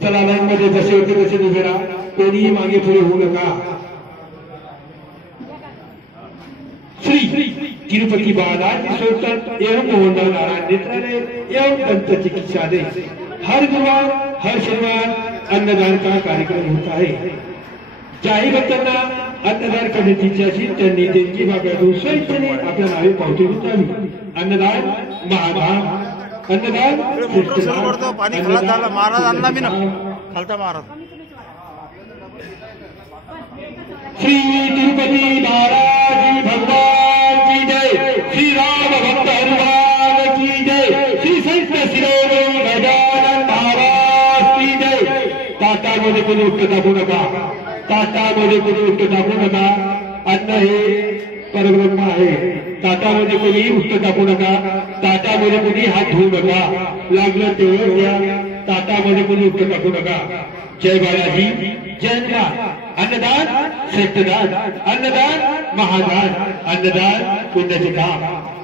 चला लाईन मध्ये जसे होते तसे उभे राहा, कोणीही मागे पुढे होऊ नका. श्री तिरुपती बालाजी संस्थान एवं मोहनदास नारायण नेत्रालय एवं दंत चिकित्सालय हर गुरुवार हर शनिवार अन्नदान का कार्यक्रम होता है. ज्याही भक्तांना अन्नदान करण्याची इच्छा असेल त्यांनी देणगी भागातून स्वेच्छेने आपल्या नावे पावती द्यावी. अन्नदान महादान, अन्नदान पाणी खलास झालं. महाराजांना बी ना खालता महाराज. श्री तिरुपती बालाजी भगवान की जय, श्री राम भक्त हनुमान की जय, श्री संत शिरोमणी गजानन महाराज की जय. ताटामध्ये कोणी उष्ट टाकू नका, ताटामध्ये कोणी उष्ट टाकू नका. अन्न हे परब्रह्म आहे. ताटामध्ये कोणी उष्ट टाकू नका, ताटामध्ये कोणी हात धुवू नका. लागलं तेवढं घ्या, ताटामध्ये कोणी उष्ट टाकू नका. जय बालाजी, जय अन्नदान. अन्नदान श्रेष्ठदान, अन्नदान महादान, अन्नदान पुण्याचे काम.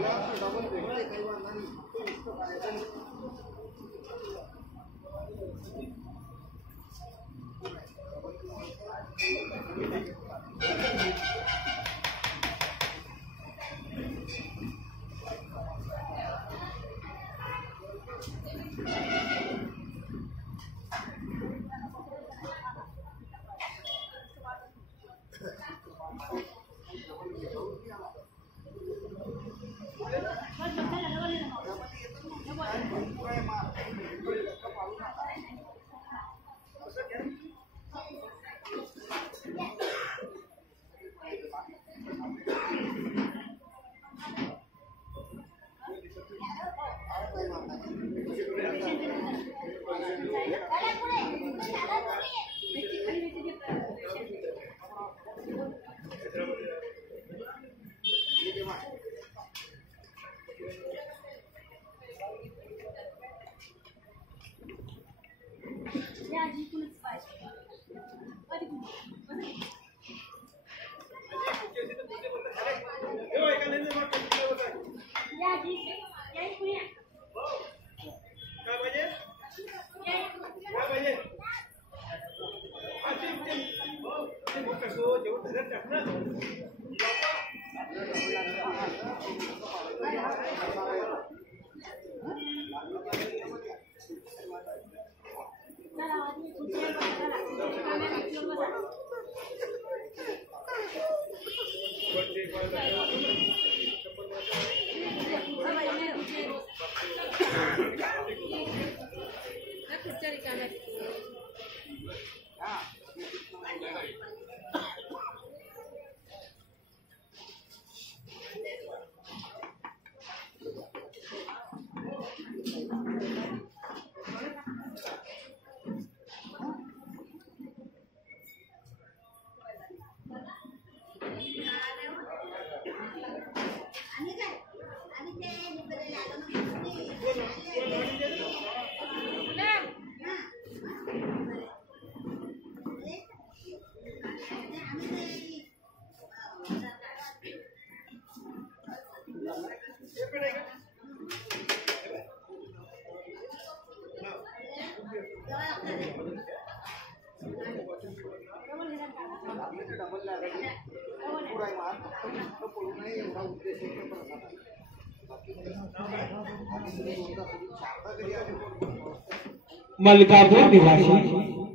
मलकापूर निवासी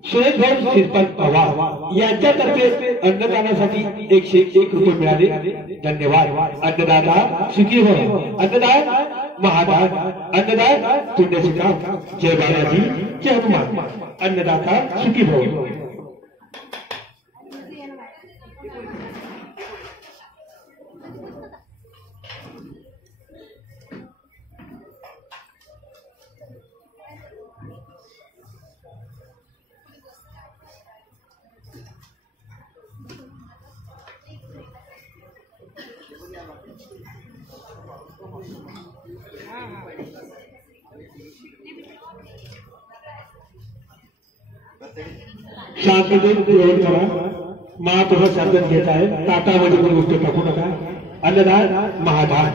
सुरेशभाऊ शिरपत पवार यांच्यातर्फे अन्नदानासाठी 101 रुपये मिळाले. धन्यवाद. अन्नदाता सुखी हो, अन्नदान महादान, अन्नदान पुण्याचे काम. जय बालाजी, जय हनुमान. अन्नदाता सुखी हो. शांततेत ग्रहण करा. महाप्रसाद शांतत घेत आहे. ताटामध्ये कोणी गोष्ट टाकू नका. अन्नदान महादान.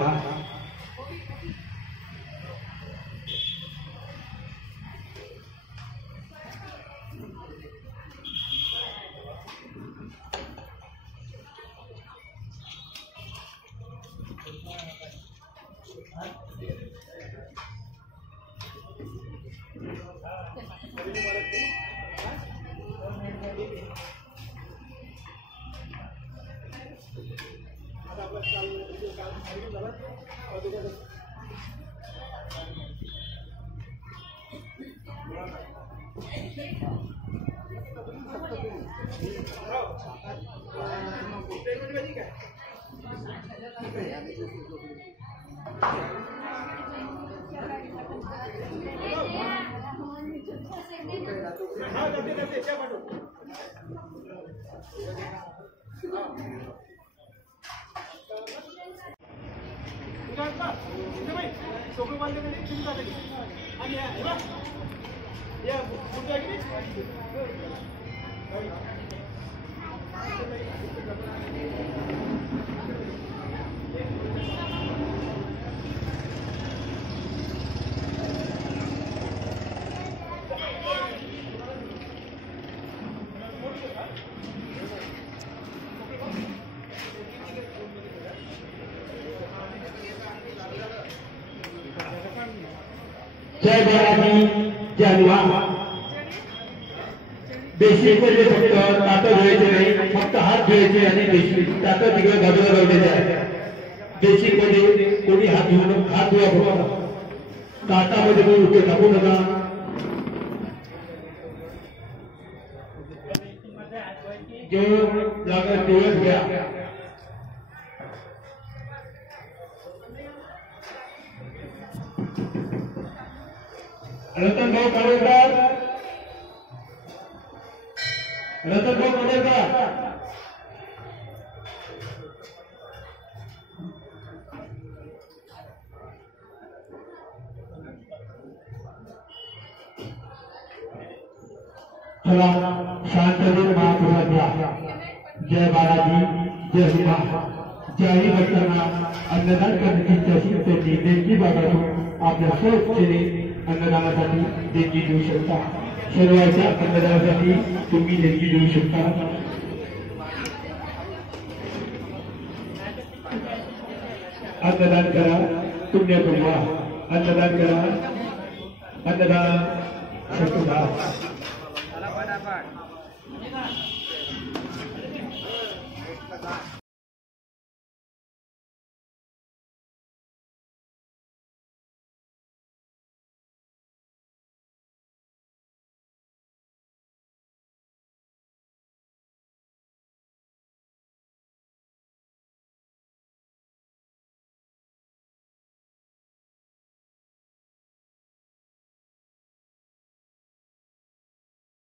जय बालाजी, जय हनुमान. बेसिक म्हणजे फक्त ताट धुवायचे नाही, फक्त हात धुवायचे आणि बेसिक ताट तिकडे बाजूला लावलेले आहे. बेसिक मध्ये कोणी हात धुवा फक्त. ताटामध्ये कोणी उठे टाकू नका. जो जागा तेवढंच घ्या. रतनभाऊ काळेकर, रतनभाऊ काळेकर. चला शांततेत महापुरात घ्या. जय बालाजी, जय हनुमान. ज्याही भक्तांना अन्नदान करण्याची इच्छा असेल त्यांनी देणगी भागातून आपल्या स्वच्छतेने अन्नदानासाठी देणगी देऊ शकता. सर्वांच्या अन्नदानासाठी तुम्ही देणगी देऊ शकता. अन्नदान करा, पुण्य कमवा. अन्नदान करा, अन्नदान शकता.